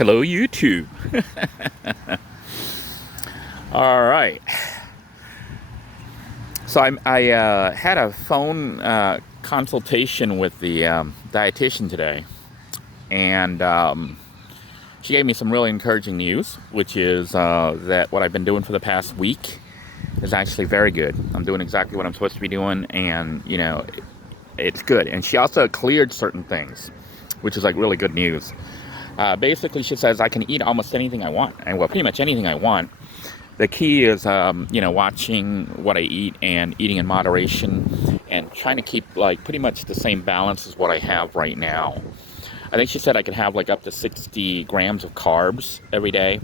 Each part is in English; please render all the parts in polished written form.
Hello, YouTube. All right. So I had a phone consultation with the dietitian today, and she gave me some really encouraging news, which is that what I've been doing for the past week is actually very good. I'm doing exactly what I'm supposed to be doing, and it's good. And she also cleared certain things, which is like really good news. Basically, she says I can eat almost anything I want, and well, pretty much anything I want. The key is, watching what I eat and eating in moderation, and trying to keep like pretty much the same balance as what I have right now. I think she said I could have like up to 60 grams of carbs every day,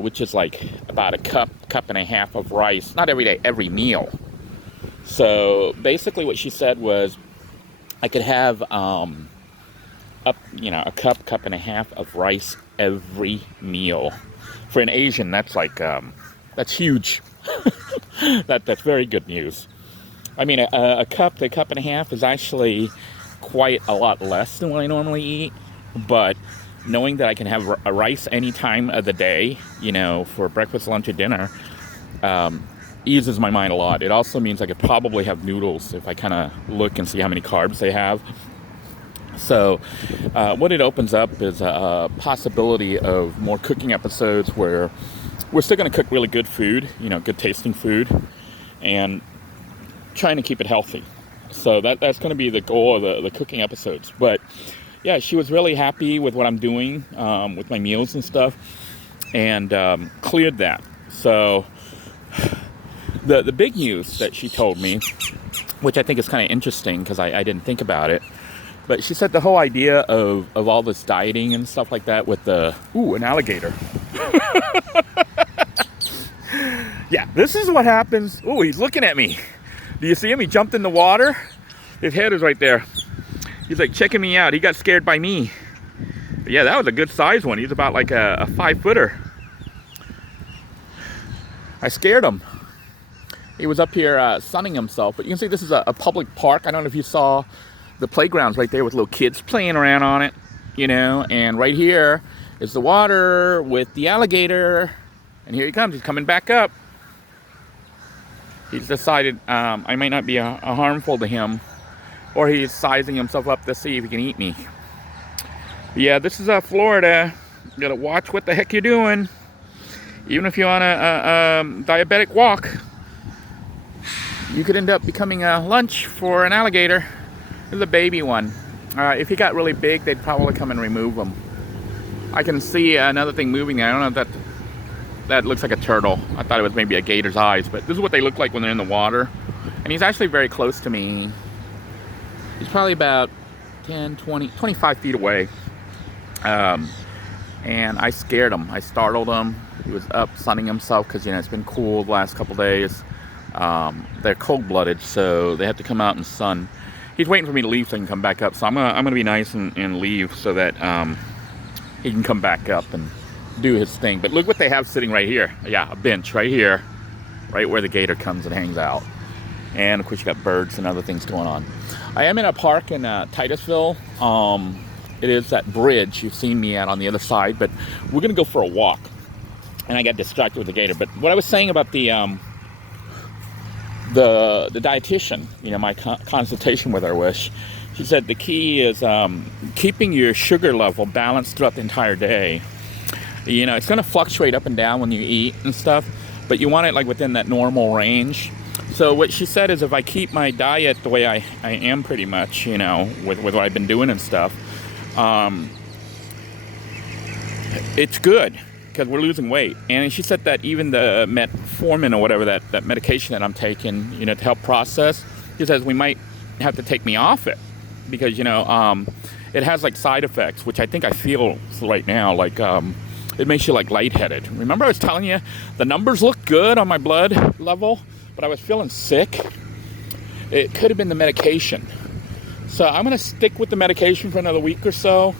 which is like about a cup and a half of rice. Not every day, every meal. So basically, what she said was I could have a cup and a half of rice every meal. For an Asian, that's like that's huge. That's very good news. I mean, a cup and a half is actually quite a lot less than what I normally eat. But knowing that I can have a rice any time of the day, for breakfast, lunch, or dinner, eases my mind a lot. It also means I could probably have noodles if I kind of look and see how many carbs they have. So what it opens up is a possibility of more cooking episodes where we're still going to cook really good food, good tasting food, and trying to keep it healthy. So that's going to be the goal of the cooking episodes. But yeah, she was really happy with what I'm doing with my meals and stuff, and cleared that. So the big news that she told me, which I think is kind of interesting because I didn't think about it, but she said the whole idea of all this dieting and stuff like that with an alligator. Yeah, this is what happens. Oh, he's looking at me. Do you see him? He jumped in the water. His head is right there. He's like checking me out. He got scared by me. But yeah, that was a good size one. He's about like a 5-footer. I scared him. He was up here sunning himself. But you can see this is a public park. I don't know if you saw the playground's right there with little kids playing around on it, and right here is the water with the alligator, and here he comes. He's coming back up. He's decided I might not be a harmful to him, or he's sizing himself up to see if he can eat me. But yeah, this is Florida. You gotta watch what the heck you're doing. Even if you're on a diabetic walk, you could end up becoming a lunch for an alligator. This is a baby one. If he got really big, they'd probably come and remove him. I can see another thing moving there. I don't know if that looks like a turtle. I thought it was maybe a gator's eyes, but this is what they look like when they're in the water. And he's actually very close to me. He's probably about 10, 20, 25 feet away. And I scared him. I startled him. He was up sunning himself because, it's been cool the last couple days. They're cold-blooded, so they have to come out and sun. He's waiting for me to leave so I can come back up. So I'm gonna be nice and leave so that he can come back up and do his thing. But look what they have sitting right here. Yeah, a bench right here, right where the gator comes and hangs out. And of course you got birds and other things going on. I am in a park in Titusville. It is that bridge you've seen me at on the other side. But we're gonna go for a walk. And I got distracted with the gator. But what I was saying about the dietitian, my consultation with her was, she said the key is keeping your sugar level balanced throughout the entire day. It's going to fluctuate up and down when you eat and stuff, but you want it like within that normal range. So what she said is if I keep my diet the way I am pretty much, with what I've been doing and stuff, it's good. Because we're losing weight. And she said that even the metformin or whatever, that medication that I'm taking, to help process, she says we might have to take me off it. Because, it has like side effects, which I think I feel right now, like it makes you like lightheaded. Remember I was telling you the numbers look good on my blood level, but I was feeling sick. It could have been the medication. So I'm going to stick with the medication for another week or so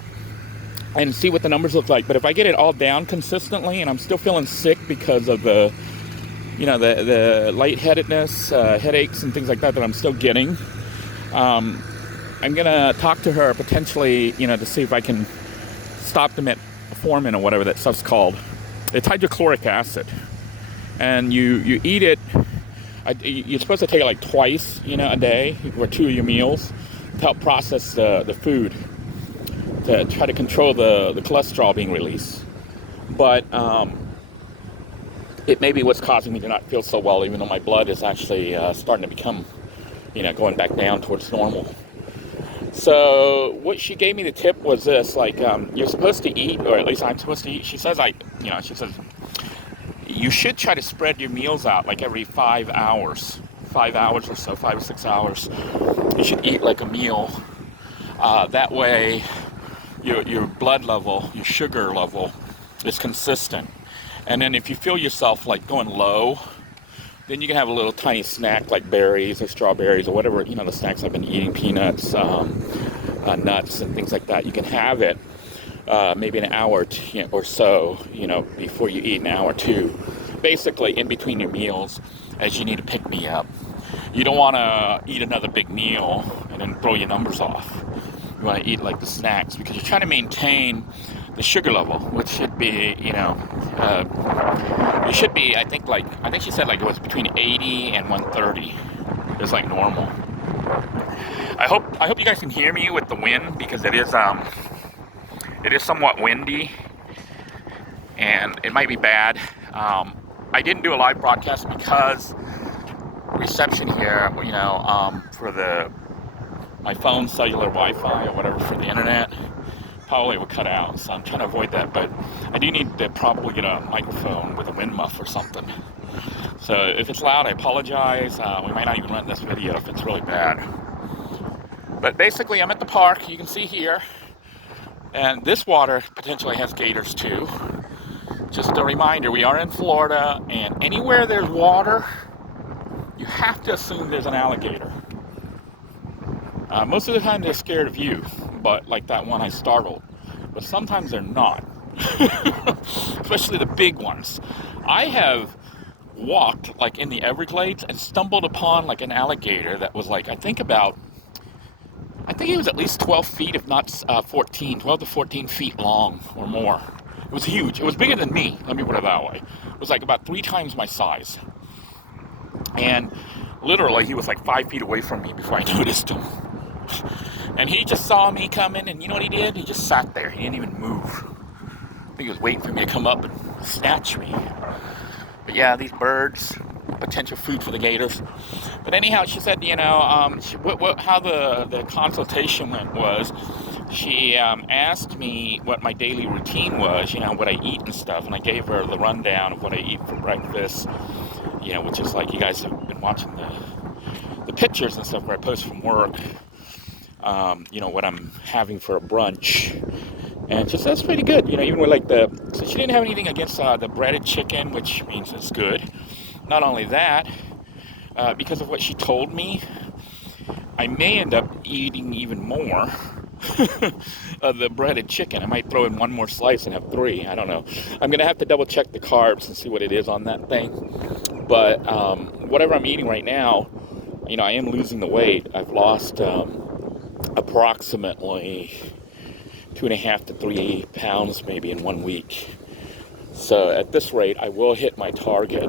and see what the numbers look like. But if I get it all down consistently and I'm still feeling sick because of the lightheadedness, headaches and things like that I'm still getting, I'm going to talk to her potentially, to see if I can stop the metformin or whatever that stuff's called. It's hydrochloric acid, and you eat it. You're supposed to take it like twice, a day, or 2 of your meals, to help process the food, to try to control the cholesterol being released. But it may be what's causing me to not feel so well, even though my blood is actually starting to become, going back down towards normal. So what she gave me the tip was this, like, you're supposed to eat, or at least I'm supposed to eat. She says she says you should try to spread your meals out like every 5 hours. 5 hours or so, 5 or 6 hours. You should eat like a meal. That way your blood level, your sugar level is consistent. And then if you feel yourself like going low, then you can have a little tiny snack like berries or strawberries or whatever, the snacks I've been eating, peanuts, nuts and things like that. You can have it maybe an hour or so, before you eat, an hour or two, basically in between your meals, as you need to pick me up. You don't want to eat another big meal and then throw your numbers off. You want to eat like the snacks, because you're trying to maintain the sugar level, which should be, it should be, I think she said like it was between 80 and 130 is like normal. I hope you guys can hear me with the wind, because it is somewhat windy and it might be bad. I didn't do a live broadcast because reception here, for my phone cellular Wi-Fi or whatever for the internet probably will cut out, so I'm trying to avoid that. But I do need to probably get a microphone with a wind muff or something. So if it's loud, I apologize. We might not even run this video if it's really bad. But basically, I'm at the park. You can see here, and this water potentially has gators too. Just a reminder, we are in Florida, and anywhere there's water, you have to assume there's an alligator. Most of the time they're scared of you, but like that one I startled. But sometimes they're not, especially the big ones. I have walked like in the Everglades and stumbled upon like an alligator that was like, I think he was at least 12 feet, if not 12 to 14 feet long or more. It was huge. It was bigger than me, let me put it that way. It was like about 3 times my size. And literally, he was like 5 feet away from me before I noticed him. And he just saw me coming, and you know what he did? He just sat there. He didn't even move. I think he was waiting for me to come up and snatch me. But yeah, these birds, potential food for the gators. But anyhow, she said, how the consultation went was, she asked me what my daily routine was, what I eat and stuff, and I gave her the rundown of what I eat for breakfast, which is like, you guys have been watching the pictures and stuff where I post from work, what I'm having for a brunch. And she said, that's pretty good, even with like so she didn't have anything against the breaded chicken, which means it's good. Not only that, because of what she told me, I may end up eating even more of the breaded chicken. I might throw in one more slice and have 3. I don't know. I'm going to have to double check the carbs and see what it is on that thing. But whatever I'm eating right now, I am losing the weight. I've lost approximately 2.5 to 3 pounds maybe in 1 week. So at this rate, I will hit my target,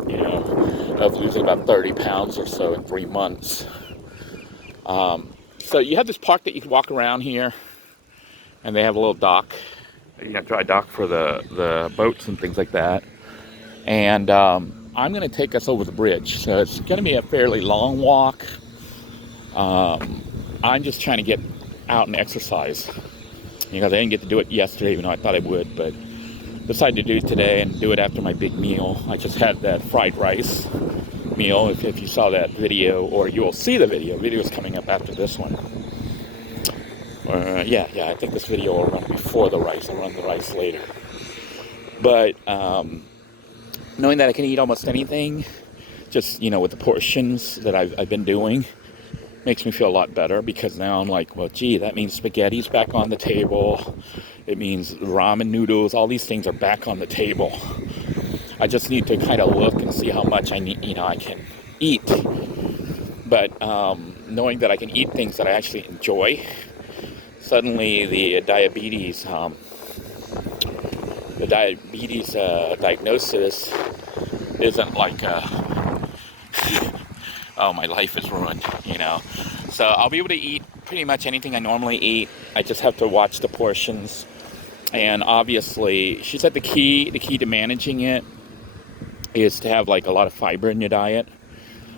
of losing about 30 pounds or so in 3 months. So you have this park that you can walk around here, and they have a little dock, dry dock for the boats and things like that. And I'm going to take us over the bridge. So it's going to be a fairly long walk. I'm just trying to get out and exercise, because I didn't get to do it yesterday, even though I thought I would, but decided to do it today and do it after my big meal. I just had that fried rice meal. If you saw that video, or you will see the video is coming up after this one. Yeah, I think this video will run before the rice. I'll run the rice later. But knowing that I can eat almost anything, just, with the portions that I've been doing, makes me feel a lot better, because now I'm like, well, gee, that means spaghetti's back on the table. It means ramen noodles. All these things are back on the table. I just need to kind of look and see how much I need, I can eat. But knowing that I can eat things that I actually enjoy, suddenly the diabetes the diabetes diagnosis isn't like oh, my life is ruined, you know. So I'll be able to eat pretty much anything I normally eat. I just have to watch the portions. And obviously, she said the key to managing it is to have like a lot of fiber in your diet.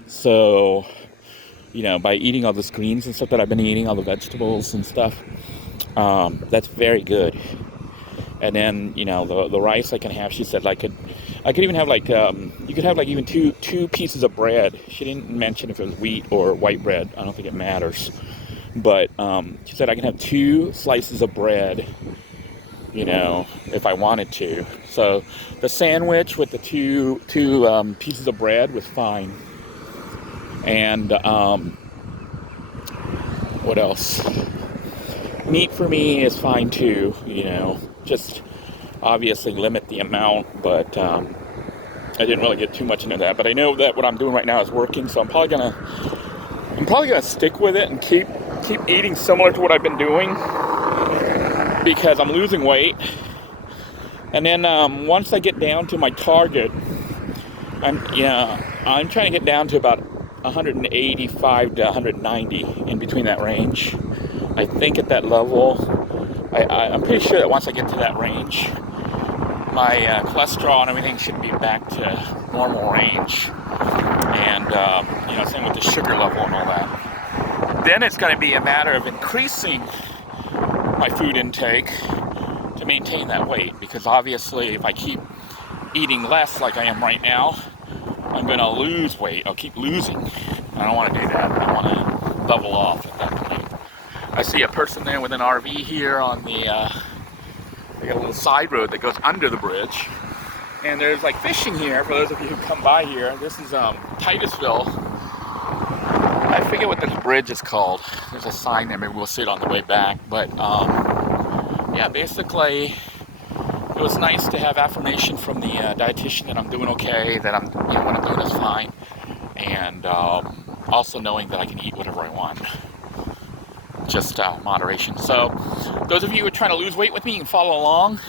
So, you know, by eating all the greens and stuff that I've been eating, all the vegetables and stuff, that's very good. And then, you know, the rice I can have, she said I could even have like, you could have like even two pieces of bread. She didn't mention if it was wheat or white bread. I don't think it matters. But she said I can have 2 slices of bread, you know, if I wanted to. So the sandwich with the two pieces of bread was fine. And what else? Meat for me is fine too, you know. Just obviously limit the amount, but I didn't really get too much into that. But I know that what I'm doing right now is working, so I'm probably gonna stick with it and keep eating similar to what I've been doing, because I'm losing weight. And then once I get down to my target, I'm trying to get down to about 185 to 190, in between that range. I think at that level, I'm pretty sure that once I get to that range, my cholesterol and everything should be back to normal range. And you know, same with the sugar level and all that. Then it's going to be a matter of increasing my food intake to maintain that weight, because obviously if I keep eating less like I am right now, I'm going to lose weight. I'll keep losing. I don't want to do that. I want to level off at that point. I see a person there with an RV here on the, they got a little side road that goes under the bridge. And there's like fishing here, for those of you who come by here. This is Titusville. I forget what this bridge is called. There's a sign there, maybe we'll see it on the way back. But yeah, basically, it was nice to have affirmation from the dietitian that I'm doing okay, that I'm, you know, what I'm doing is fine, and also knowing that I can eat whatever I want, just moderation. So, those of you who are trying to lose weight with me, you can follow along.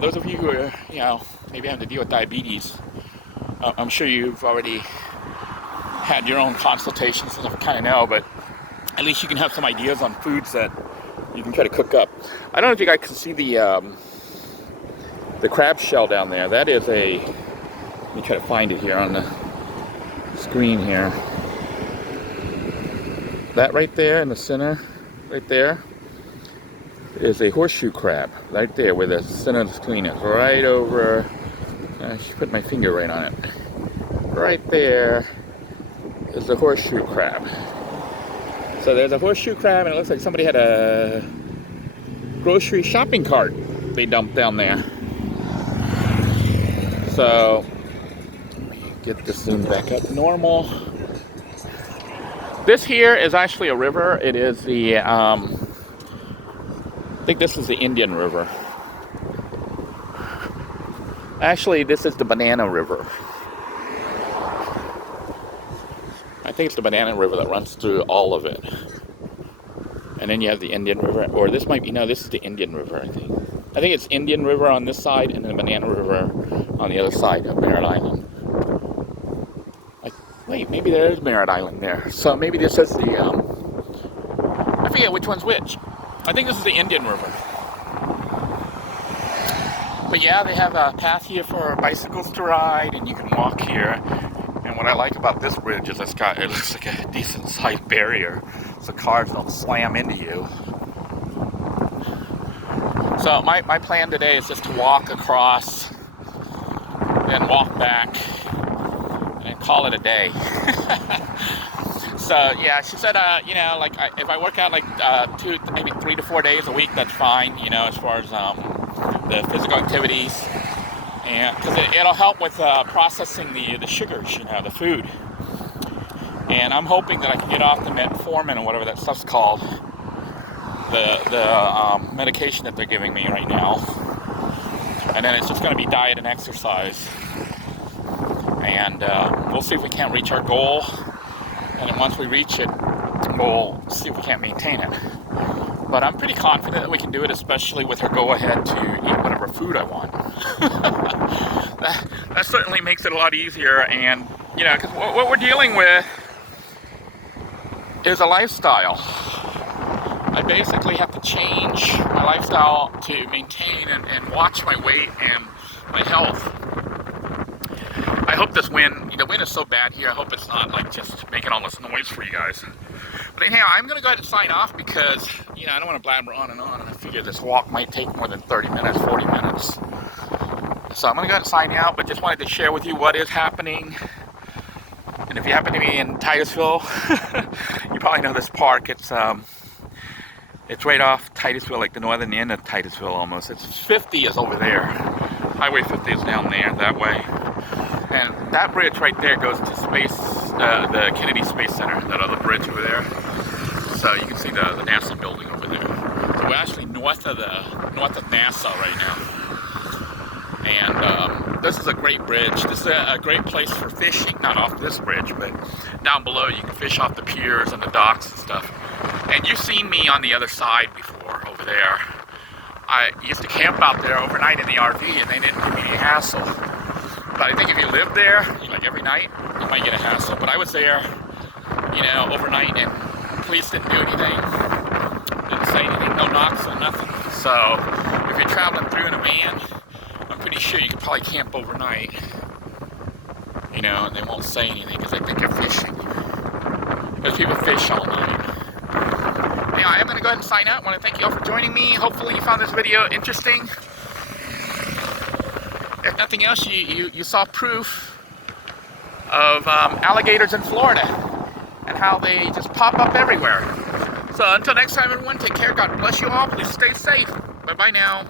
Those of you who are, you know, maybe having to deal with diabetes, I'm sure you've already had your own consultations, and I kind of know, but at least you can have some ideas on foods that you can try to cook up. I don't know if you guys can see the crab shell down there. That is a, let me try to find it here on the screen here. That right there in the center, right there, is a horseshoe crab. Right there where the center of the screen is. Right over, I should put my finger right on it. Right there is the horseshoe crab. So there's a horseshoe crab, and it looks like somebody had a grocery shopping cart they dumped down there. So, let me get this zoomed back up normal. This here is actually a river. It is the, I think this is the Indian River. Actually, this is the Banana River. I think it's the Banana River that runs through all of it. And then you have the Indian River, or this might be, no, this is the Indian River, I think. I think it's Indian River on this side, and then Banana River on the other side of Merritt Island. Wait, maybe there is Merritt Island there. So maybe this is the, I forget which one's which. I think this is the Indian River. But yeah, they have a path here for bicycles to ride, and you can walk here. And what I like about this bridge is it looks like a decent sized barrier, so cars don't slam into you. So my plan today is just to walk across, then walk back, and call it a day. So yeah, she said, you know, like if I work out like 2, maybe 3 to 4 days a week, that's fine, you know, as far as the physical activities. And because it'll help with processing the sugars, you know, the food. And I'm hoping that I can get off the metformin or whatever that stuff's called, the medication that they're giving me right now. And then it's just going to be diet and exercise. And we'll see if we can't reach our goal. And then once we reach it, we'll see if we can't maintain it. But I'm pretty confident that we can do it, especially with her go-ahead to eat whatever food I want. that certainly makes it a lot easier, and you know, because what we're dealing with is a lifestyle. I basically have to change my lifestyle to maintain and watch my weight and my health. I hope the wind is so bad here, I hope it's not like just making all this noise for you guys. But anyhow, I'm going to go ahead and sign off because, you know, I don't want to blabber on, and I figure this walk might take more than 30 minutes, 40 minutes. So I'm going to go ahead and sign out, but just wanted to share with you what is happening. And if you happen to be in Titusville, you probably know this park. It's right off Titusville, like the northern end of Titusville almost. It's 50 is over there. Highway 50 is down there, that way. And that bridge right there goes to space, the Kennedy Space Center, that other bridge over there. So you can see the NASA building over there. So we're actually north of NASA right now. And this is a great bridge. This is a great place for fishing, not off this bridge, but down below you can fish off the piers and the docks and stuff. And you've seen me on the other side before, over there. I used to camp out there overnight in the RV, and they didn't give me any hassle. But I think if you live there, like every night, you might get a hassle. But I was there, you know, overnight, and police didn't do anything. Didn't say anything, no knocks or nothing. So if you're traveling through in a van, I'm pretty sure you could probably camp overnight. You know, and they won't say anything because they think you're fishing. Because people fish all night. Anyway, I'm going to go ahead and sign out. I want to thank you all for joining me. Hopefully you found this video interesting. If nothing else, you saw proof of alligators in Florida and how they just pop up everywhere. So until next time, everyone, take care. God bless you all. Please stay safe. Bye-bye now.